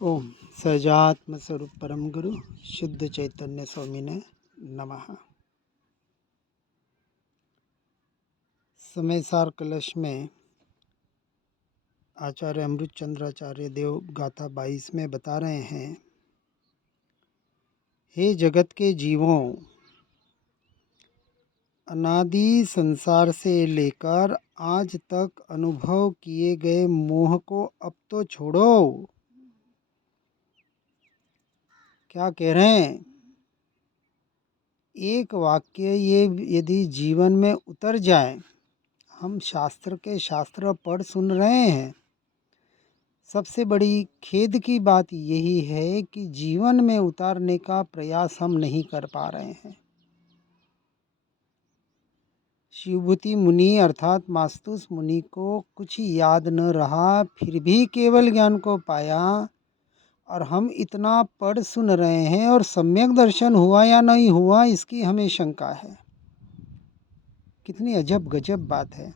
ओम सहजात्म स्वरूप परम गुरु शुद्ध चैतन्य स्वामिने नमः। समय सार कलश में आचार्य अमृत चंद्राचार्य देव गाथा 22 में बता रहे हैं, हे जगत के जीवों, अनादि संसार से लेकर आज तक अनुभव किए गए मोह को अब तो छोड़ो। क्या कह रहे हैं? एक वाक्य ये यदि जीवन में उतर जाए, हम शास्त्र पढ़ सुन रहे हैं। सबसे बड़ी खेद की बात यही है कि जीवन में उतारने का प्रयास हम नहीं कर पा रहे हैं। शिवभूति मुनि अर्थात मास्तुस मुनि को कुछ याद न रहा, फिर भी केवल ज्ञान को पाया। और हम इतना पढ़ सुन रहे हैं और सम्यक दर्शन हुआ या नहीं हुआ, इसकी हमें शंका है। कितनी अजब गजब बात है।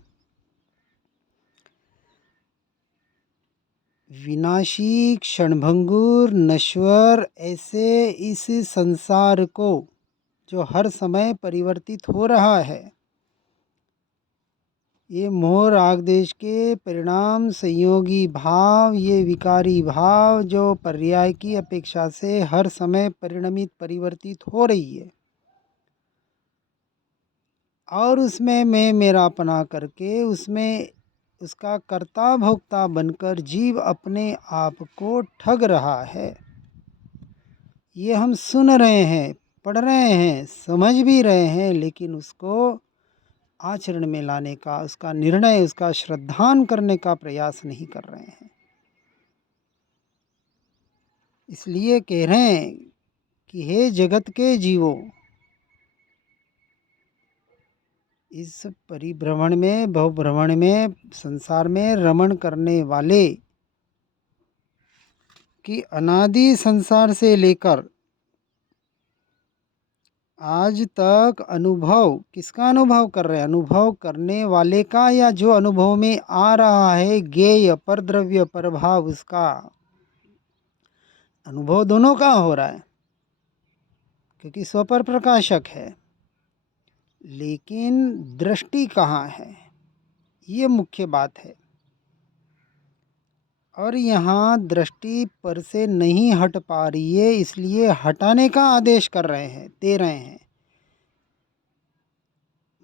विनाशी, क्षणभंगुर, नश्वर ऐसे इस संसार को जो हर समय परिवर्तित हो रहा है, ये मोह राग देश के परिणाम, संयोगी भाव, ये विकारी भाव जो पर्याय की अपेक्षा से हर समय परिणमित परिवर्तित हो रही है, और उसमें मैं मेरापना करके उसमें उसका कर्ता भोक्ता बनकर जीव अपने आप को ठग रहा है। ये हम सुन रहे हैं, पढ़ रहे हैं, समझ भी रहे हैं, लेकिन उसको आचरण में लाने का, उसका निर्णय, उसका श्रद्धान करने का प्रयास नहीं कर रहे हैं। इसलिए कह रहे हैं कि हे जगत के जीवों, इस परिभ्रमण में, भवभ्रमण में, संसार में रमण करने वाले कि अनादि संसार से लेकर आज तक अनुभव, किसका अनुभव कर रहे हैं? अनुभव करने वाले का, या जो अनुभव में आ रहा है ज्ञेय परद्रव्य प्रभाव, उसका अनुभव दोनों का हो रहा है, क्योंकि स्वपर प्रकाशक है। लेकिन दृष्टि कहाँ है, ये मुख्य बात है। और यहाँ दृष्टि पर से नहीं हट पा रही है, इसलिए हटाने का आदेश कर रहे हैं, दे रहे हैं।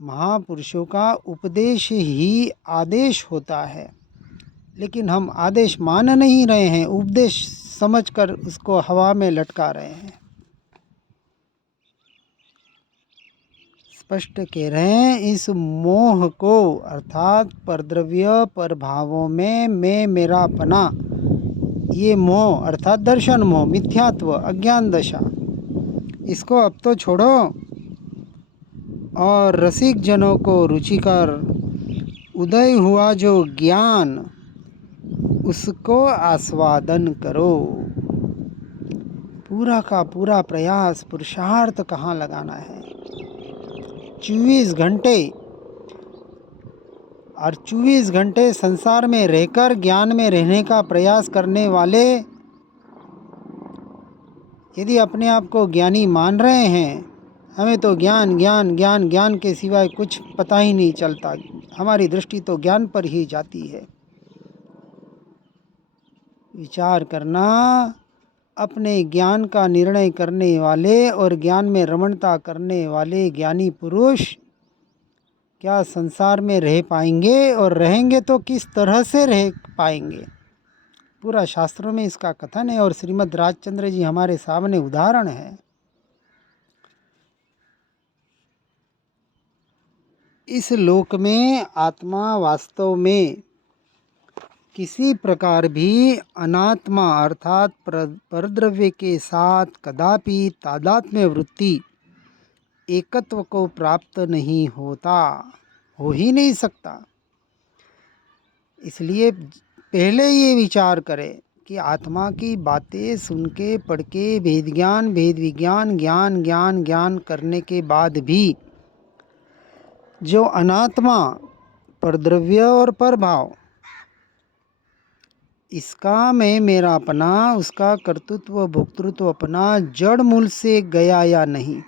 महापुरुषों का उपदेश ही आदेश होता है, लेकिन हम आदेश मान नहीं रहे हैं, उपदेश समझकर उसको हवा में लटका रहे हैं। स्पष्ट कह रहे हैं, इस मोह को अर्थात परद्रव्य प्रभावों में मैं मेरापना, ये मोह अर्थात दर्शन मोह, मिथ्यात्व, अज्ञान दशा, इसको अब तो छोड़ो और रसिक जनों को रुचिकर उदय हुआ जो ज्ञान, उसको आस्वादन करो। पूरा का पूरा प्रयास, पुरुषार्थ कहाँ लगाना है? 24 घंटे, और 24 घंटे संसार में रहकर ज्ञान में रहने का प्रयास करने वाले यदि अपने आप को ज्ञानी मान रहे हैं, हमें तो ज्ञान ज्ञान ज्ञान ज्ञान के सिवाय कुछ पता ही नहीं चलता, हमारी दृष्टि तो ज्ञान पर ही जाती है। विचार करना, अपने ज्ञान का निर्णय करने वाले और ज्ञान में रमणता करने वाले ज्ञानी पुरुष क्या संसार में रह पाएंगे, और रहेंगे तो किस तरह से रह पाएंगे? पूरा शास्त्रों में इसका कथन है, और श्रीमद् राजचंद्र जी हमारे सामने उदाहरण है। इस लोक में आत्मा वास्तव में किसी प्रकार भी अनात्मा अर्थात परद्रव्य के साथ कदापि तादात्म्य वृत्ति, एकत्व को प्राप्त नहीं होता, हो ही नहीं सकता। इसलिए पहले ये विचार करें कि आत्मा की बातें सुन के, पढ़ के, भेद ज्ञान, भेद विज्ञान, ज्ञान ज्ञान ज्ञान करने के बाद भी जो अनात्मा, परद्रव्य और परभाव, इसका मैं मेरा अपना, उसका कर्तृत्व भोक्तृत्व अपना जड़ मूल से गया या नहीं।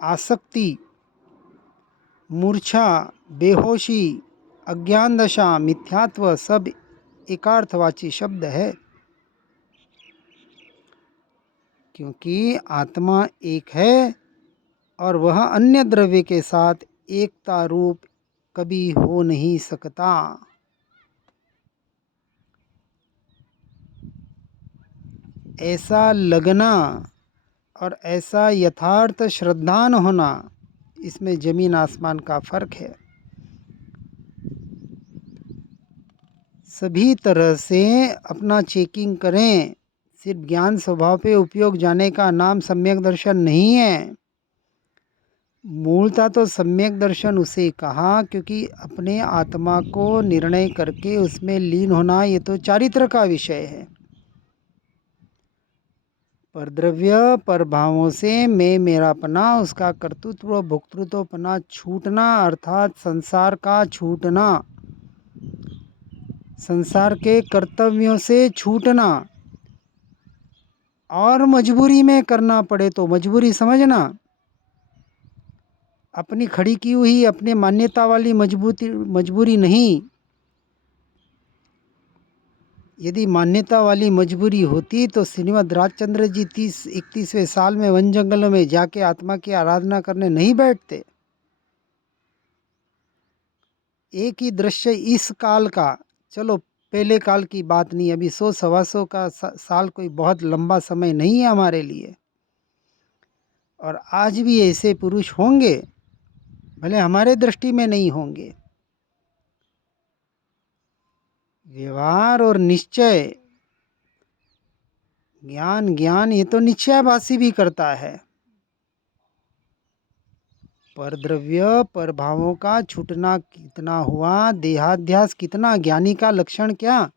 आसक्ति, मूर्छा, बेहोशी, अज्ञान दशा, मिथ्यात्व सब एकार्थवाची शब्द है, क्योंकि आत्मा एक है और वह अन्य द्रव्य के साथ एकता रूप कभी हो नहीं सकता। ऐसा लगना और ऐसा यथार्थ श्रद्धान होना, इसमें जमीन आसमान का फर्क है। सभी तरह से अपना चेकिंग करें। सिर्फ ज्ञान स्वभाव पे उपयोग जाने का नाम सम्यक दर्शन नहीं है। मूलतः तो सम्यक दर्शन उसे कहा क्योंकि अपने आत्मा को निर्णय करके उसमें लीन होना, ये तो चारित्र का विषय है। परद्रव्य परभावों से मैं मेरापना, उसका कर्तृत्व भोक्तृत्वपना छूटना, अर्थात संसार का छूटना, संसार के कर्तव्यों से छूटना, और मजबूरी में करना पड़े तो मजबूरी समझना, अपनी खड़ी की हुई अपने मान्यता वाली मजबूरी नहीं। यदि मान्यता वाली मजबूरी होती तो श्रीमद् राजचंद्र जी 30-31वें साल में वन जंगलों में जाके आत्मा की आराधना करने नहीं बैठते। एक ही दृश्य इस काल का, चलो पहले काल की बात नहीं, अभी 100-125 का साल कोई बहुत लंबा समय नहीं है हमारे लिए। और आज भी ऐसे पुरुष होंगे, भले हमारे दृष्टि में नहीं होंगे। व्यवहार और निश्चय, ज्ञान ये तो निश्चयाभासी भी करता है। परद्रव्य परभावों का छूटना कितना हुआ, देहाध्यास कितना, ज्ञानी का लक्षण क्या,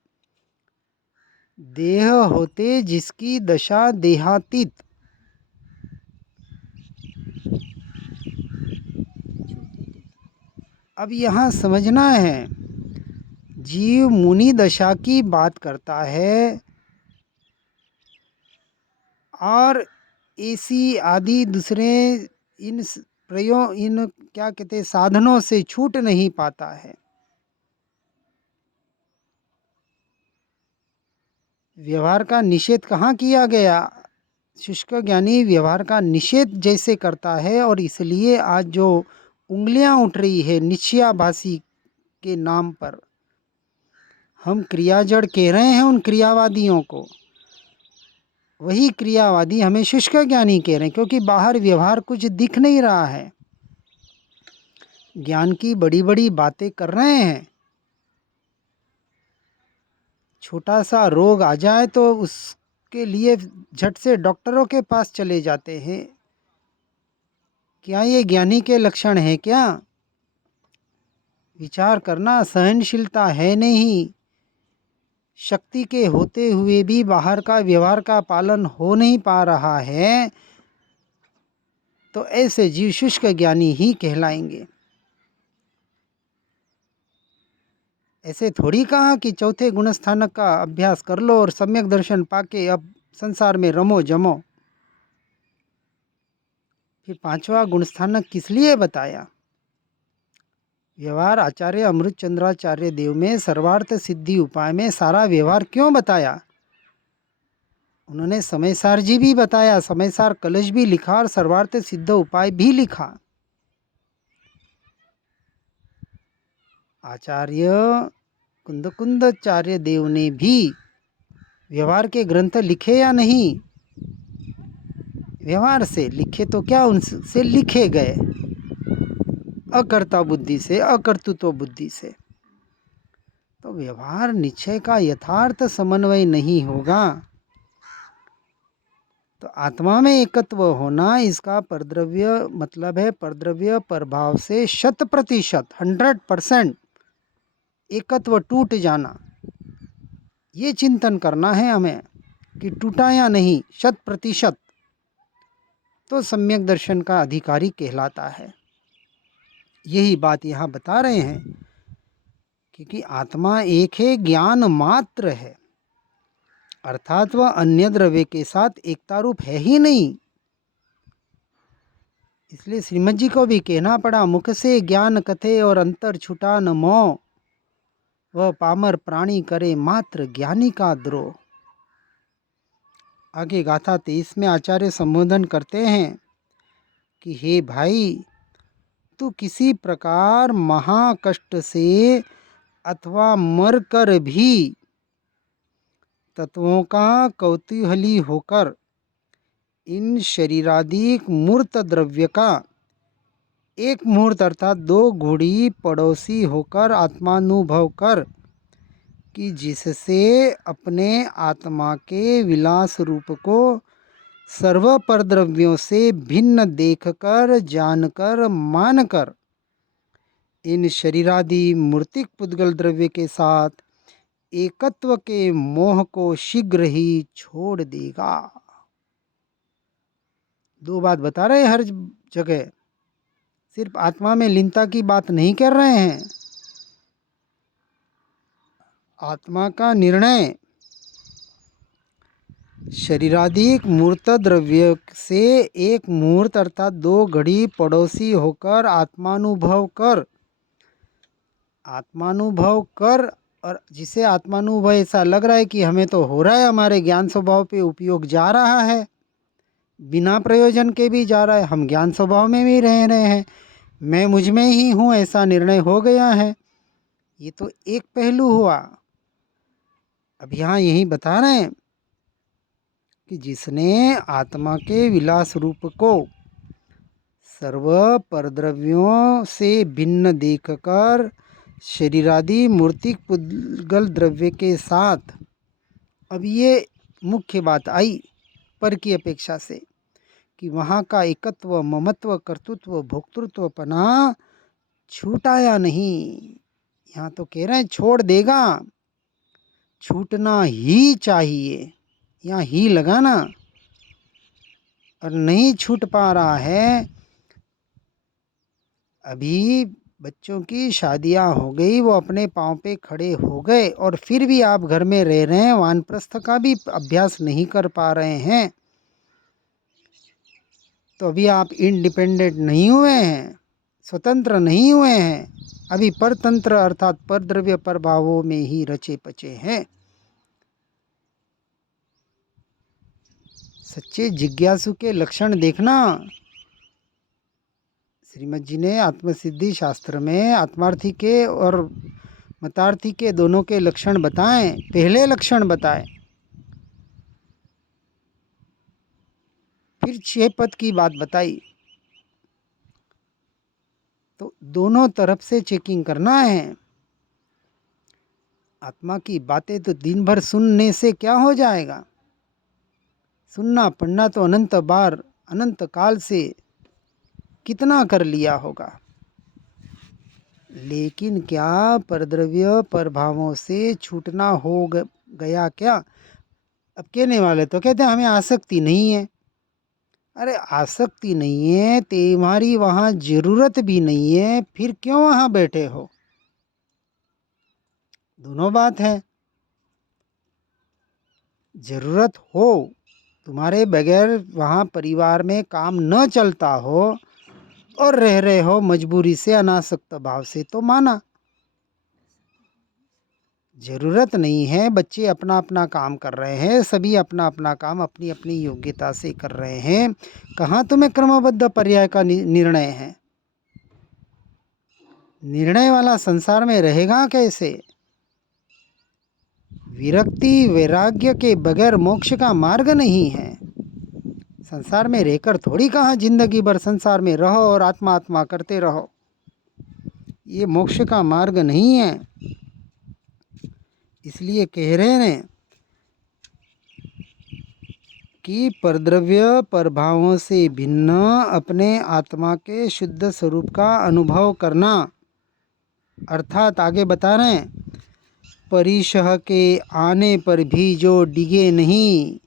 देह होते जिसकी दशा देहातीत। अब यहाँ समझना है, जीव मुनि दशा की बात करता है और ऐसी आदि दूसरे इन इन क्या कहते हैं साधनों से छूट नहीं पाता है। व्यवहार का निषेध कहाँ किया गया? शुष्क ज्ञानी व्यवहार का निषेध जैसे करता है, और इसलिए आज जो उंगलियां उठ रही है निश्चयाभासी के नाम पर, हम क्रियाजड़ कह रहे हैं उन क्रियावादियों को, वही क्रियावादी हमें शुष्क ज्ञानी कह रहे हैं, क्योंकि बाहर व्यवहार कुछ दिख नहीं रहा है। ज्ञान की बड़ी बड़ी बातें कर रहे हैं, छोटा सा रोग आ जाए तो उसके लिए झट से डॉक्टरों के पास चले जाते हैं। क्या ये ज्ञानी के लक्षण है क्या? विचार करना, सहनशीलता है नहीं, शक्ति के होते हुए भी बाहर का व्यवहार का पालन हो नहीं पा रहा है, तो ऐसे जीव शुष्क ज्ञानी ही कहलाएंगे। ऐसे थोड़ी कहा कि चौथे गुणस्थानक का अभ्यास कर लो और सम्यक दर्शन पाके अब संसार में रमो जमो। फिर पांचवा गुणस्थानक किस लिए बताया? व्यवहार आचार्य अमृत चंद्राचार्य देव में सर्वार्थ सिद्धि उपाय में सारा व्यवहार क्यों बताया? उन्होंने समयसार जी भी बताया, समयसार कलश भी लिखा और सर्वार्थ सिद्ध उपाय भी लिखा। आचार्य कुंदकुंदाचार्य देव ने भी व्यवहार के ग्रंथ लिखे या नहीं? व्यवहार से लिखे तो क्या, उनसे लिखे गए अकर्ता बुद्धि से, अकर्तृत्व बुद्धि से। तो व्यवहार निश्चय का यथार्थ समन्वय नहीं होगा तो आत्मा में एकत्व होना, इसका परद्रव्य मतलब है परद्रव्य प्रभाव से 100% 100% एकत्व टूट जाना। ये चिंतन करना है हमें कि टूटा या नहीं 100%, तो सम्यक दर्शन का अधिकारी कहलाता है। यही बात यहाँ बता रहे हैं क्योंकि आत्मा एक है, ज्ञान मात्र है, अर्थात वह अन्य द्रव्य के साथ एकता रूप है ही नहीं। इसलिए श्रीमद जी को भी कहना पड़ा, मुख से ज्ञान कथे और अंतर छुटा न मोह, वह पामर प्राणी करे मात्र ज्ञानी का द्रोह। आगे गाथा 23 में आचार्य संबोधन करते हैं कि हे भाई, तू किसी प्रकार महाकष्ट से अथवा मर कर भी तत्वों का कौतूहली होकर इन शरीरादिक मूर्त द्रव्य का एक मुहूर्त अर्थात 2 घड़ी पड़ोसी होकर आत्मानुभव कर कि जिससे अपने आत्मा के विलास रूप को सर्व परद्रव्यों से भिन्न देखकर, जानकर, मानकर इन शरीरादि मूर्तिक पुद्गल द्रव्य के साथ एकत्व के मोह को शीघ्र ही छोड़ देगा। 2 बात बता रहे हर जगह, सिर्फ आत्मा में लीनता की बात नहीं कर रहे हैं। आत्मा का निर्णय शरीराधिक मूर्त द्रव्य से एक मुहूर्त अर्थात 2 घड़ी पड़ोसी होकर आत्मानुभव कर, और जिसे आत्मानुभव ऐसा लग रहा है कि हमें तो हो रहा है, हमारे ज्ञान स्वभाव पे उपयोग जा रहा है, बिना प्रयोजन के भी जा रहा है, हम ज्ञान स्वभाव में भी रह रहे हैं, मैं मुझ में ही हूँ ऐसा निर्णय हो गया है। ये तो एक पहलू हुआ। अब यहाँ यही बता रहे हैं कि जिसने आत्मा के विलास रूप को सर्व परद्रव्यों से भिन्न देखकर शरीरादि मूर्तिक पुद्गल द्रव्य के साथ, अब ये मुख्य बात आई पर की अपेक्षा से कि वहाँ का एकत्व, ममत्व, कर्तृत्व, भोक्तृत्वपना छूटाया नहीं। यहाँ तो कह रहे हैं छोड़ देगा, छूटना ही चाहिए, यहाँ ही लगाना, और नहीं छूट पा रहा है। अभी बच्चों की शादियां हो गई, वो अपने पाँव पे खड़े हो गए, और फिर भी आप घर में रह रहे हैं, वानप्रस्थ का भी अभ्यास नहीं कर पा रहे हैं, तो अभी आप इंडिपेंडेंट नहीं हुए हैं, स्वतंत्र नहीं हुए हैं, अभी परतंत्र अर्थात परद्रव्य प्रभावों में ही रचे पचे हैं। सच्चे जिज्ञासु के लक्षण देखना। श्रीमद जी ने आत्मसिद्धि शास्त्र में आत्मार्थी के और मतार्थी के दोनों के लक्षण बताएं। पहले लक्षण बताएं, फिर 6 पद की बात बताई। तो दोनों तरफ से चेकिंग करना है। आत्मा की बातें तो दिन भर सुनने से क्या हो जाएगा, सुनना पढ़ना तो अनंत बार अनंत काल से कितना कर लिया होगा, लेकिन क्या परद्रव्य प्रभावों से छूटना हो गया क्या? अब कहने वाले तो कहते हैं हमें आसक्ति नहीं है। अरे आसक्ति नहीं है, तुम्हारी वहाँ जरूरत भी नहीं है, फिर क्यों वहाँ बैठे हो? दोनों बात है। जरूरत हो, तुम्हारे बगैर वहाँ परिवार में काम न चलता हो और रह रहे हो मजबूरी से, अनासक्त भाव से, तो माना। जरूरत नहीं है, बच्चे अपना अपना काम कर रहे हैं, सभी अपना अपना काम अपनी अपनी योग्यता से कर रहे हैं। कहाँ तुम्हें क्रमबद्ध पर्याय का निर्णय है? निर्णय वाला संसार में रहेगा कैसे? विरक्ति वैराग्य के बगैर मोक्ष का मार्ग नहीं है। संसार में रहकर थोड़ी कहाँ जिंदगी भर संसार में रहो और आत्मा आत्मा करते रहो, ये मोक्ष का मार्ग नहीं है। इसलिए कह रहे हैं कि परद्रव्य प्रभावों से भिन्न अपने आत्मा के शुद्ध स्वरूप का अनुभव करना, अर्थात आगे बता रहे हैं परिशह के आने पर भी जो डिगे नहीं।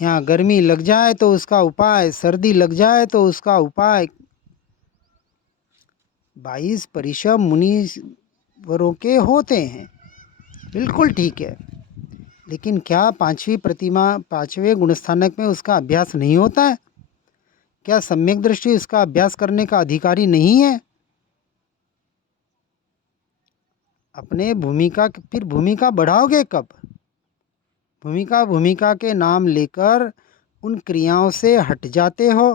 यहाँ गर्मी लग जाए तो उसका उपाय, सर्दी लग जाए तो उसका उपाय। 22 परिशह मुनि ईश्वरों के होते हैं, बिल्कुल ठीक है। लेकिन क्या पांचवें गुणस्थानक में उसका अभ्यास नहीं होता है? क्या सम्यक दृष्टि उसका अभ्यास करने का अधिकारी नहीं है? अपने फिर भूमिका बढ़ाओगे कब? भूमिका के नाम लेकर उन क्रियाओं से हट जाते हो।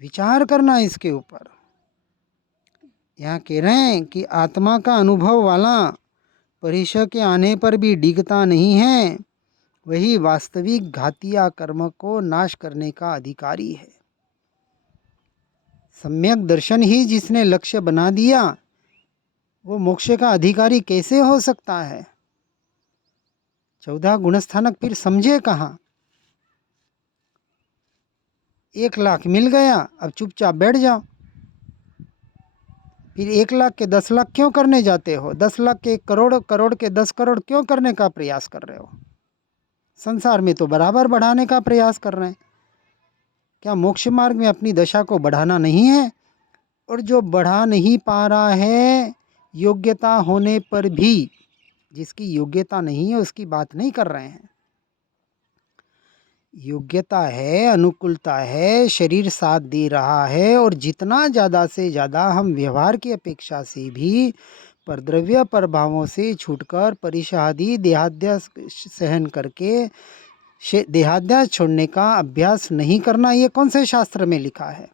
विचार करना इसके ऊपर। यहाँ कह रहे हैं कि आत्मा का अनुभव वाला परिचय के आने पर भी डिगता नहीं है, वही वास्तविक घातिया कर्म को नाश करने का अधिकारी है। सम्यक दर्शन ही जिसने लक्ष्य बना दिया, वो मोक्ष का अधिकारी कैसे हो सकता है? 14 गुणस्थानक फिर समझे कहाँ? 1,00,000 मिल गया, अब चुपचाप बैठ जाओ। फिर 1,00,000 के 10,00,000 क्यों करने जाते हो? 10,00,000 के 1,00,000, करोड़ के 10 करोड़ क्यों करने का प्रयास कर रहे हो? संसार में तो बराबर बढ़ाने का प्रयास कर रहे हैं। क्या मोक्ष मार्ग में अपनी दशा को बढ़ाना नहीं है? और जो बढ़ा नहीं पा रहा है, योग्यता होने पर भी, जिसकी योग्यता नहीं है उसकी बात नहीं कर रहे हैं। योग्यता है, अनुकूलता है, शरीर साथ दे रहा है, और जितना ज़्यादा से ज़्यादा हम व्यवहार की अपेक्षा से भी परद्रव्य प्रभावों से छूटकर परिशादी देहाध्यास सहन करके देहाध्यास छोड़ने का अभ्यास नहीं करना, ये कौन से शास्त्र में लिखा है?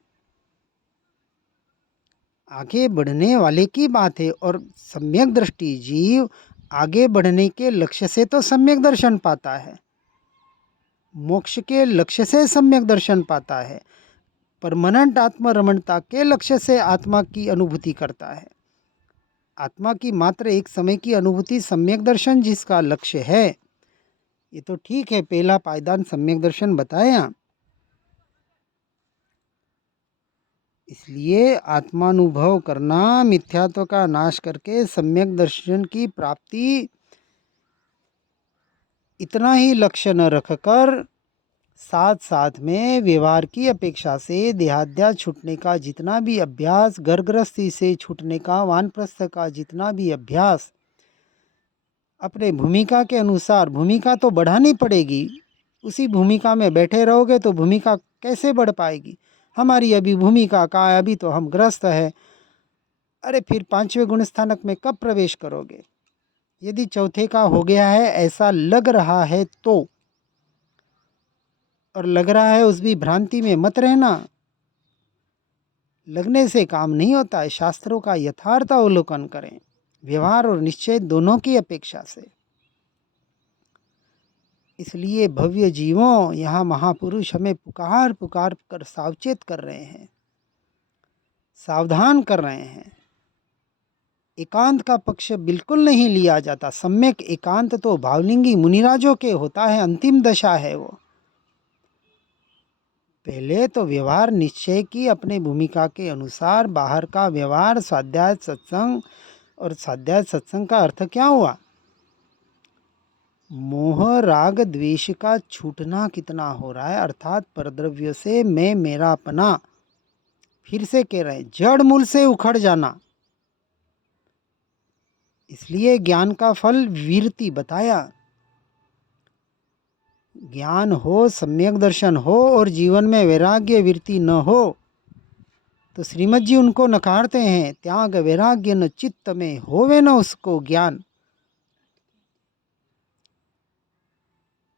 आगे बढ़ने वाले की बात है। और सम्यक दृष्टि जीव आगे बढ़ने के लक्ष्य से तो सम्यक दर्शन पाता है, मोक्ष के लक्ष्य से सम्यक दर्शन पाता है, परमानेंट आत्मरमणता के लक्ष्य से आत्मा की अनुभूति करता है। आत्मा की मात्र एक समय की अनुभूति सम्यक दर्शन जिसका लक्ष्य है, ये तो ठीक है, पहला पायदान सम्यक दर्शन बताया। इसलिए आत्मानुभव करना, मिथ्यात्व का नाश करके सम्यक दर्शन की प्राप्ति, इतना ही लक्ष्य न रखकर साथ साथ में व्यवहार की अपेक्षा से देहाध्यास छूटने का जितना भी अभ्यास, घर गृहस्थी से छूटने का, वानप्रस्थ का जितना भी अभ्यास, अपने भूमिका के अनुसार, भूमिका तो बढ़ानी पड़ेगी। उसी भूमिका में बैठे रहोगे तो भूमिका कैसे बढ़ पाएगी? हमारी अभी भूमिका का, अभी तो हम ग्रस्त है। अरे फिर 5वें गुणस्थानक में कब प्रवेश करोगे? यदि चौथे का हो गया है ऐसा लग रहा है तो, और लग रहा है उस भी भ्रांति में मत रहना। लगने से काम नहीं होता है, शास्त्रों का यथार्थ अवलोकन करें, व्यवहार और निश्चय दोनों की अपेक्षा से। इसलिए भव्य जीवों, यहाँ महापुरुष हमें पुकार पुकार कर सावचेत कर रहे हैं, सावधान कर रहे हैं। एकांत का पक्ष बिल्कुल नहीं लिया जाता। सम्यक एकांत तो भावलिंगी मुनिराजों के होता है, अंतिम दशा है वो। पहले तो व्यवहार निश्चय की अपने भूमिका के अनुसार, बाहर का व्यवहार, स्वाध्याय सत्संग। और स्वाध्याय सत्संग का अर्थ क्या हुआ? मोह राग द्वेष का छूटना कितना हो रहा है, अर्थात परद्रव्य से मैं मेरा अपना, फिर से कह रहे हैं, जड़ मूल से उखड़ जाना। इसलिए ज्ञान का फल वीरति बताया। ज्ञान हो, सम्यक दर्शन हो और जीवन में वैराग्य वृत्ति न हो तो श्रीमद जी उनको नकारते हैं, त्याग वैराग्य न चित्त में होवे न उसको ज्ञान।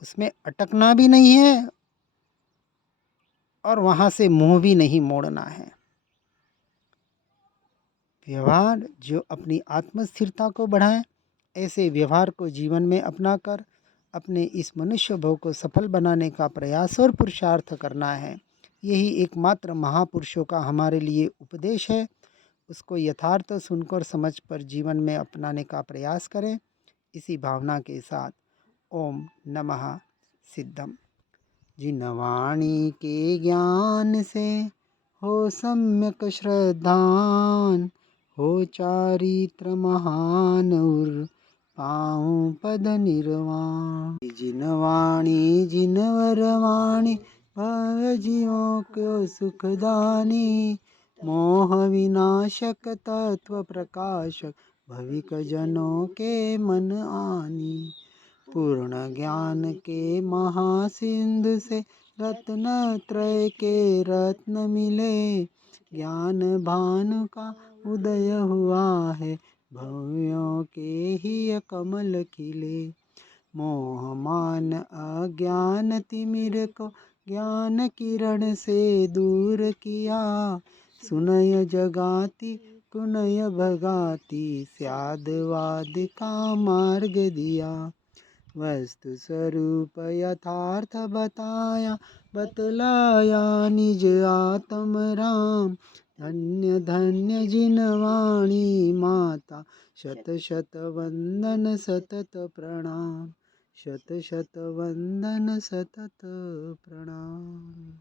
उसमें अटकना भी नहीं है और वहां से मुंह भी नहीं मोड़ना है। व्यवहार जो अपनी आत्मस्थिरता को बढ़ाए, ऐसे व्यवहार को जीवन में अपनाकर अपने इस मनुष्य भव को सफल बनाने का प्रयास और पुरुषार्थ करना है। यही एकमात्र महापुरुषों का हमारे लिए उपदेश है। उसको यथार्थ सुनकर समझ पर जीवन में अपनाने का प्रयास करें। इसी भावना के साथ ओम नमः सिद्धम। जिन वाणी के ज्ञान से हो सम्यक श्रद्धान, हो चारित्र महान उर पाऊँ पद निर्वाण। जिन वाणी जिन वरवाणी भव जीवों को सुखदानी, मोह विनाशक तत्व प्रकाशक भविक जनों के मन आनी। पूर्ण ज्ञान के महासिंधु से रत्न त्रय के रत्न मिले। ज्ञान भानु का उदय हुआ है, भव्यों के ही कमल खिले। मोह मान अज्ञान तिमिर को ज्ञान किरण से दूर किया। सुनय जगाती कुनय भगाती, स्यादवाद का मार्ग दिया। वस्तु स्वरूप यथार्थ बताया, बतलाया निज आत्म राम। धन्य धन्य जिन वाणी माता, शत शत वंदन सतत प्रणाम। शत शत वंदन सतत प्रणाम।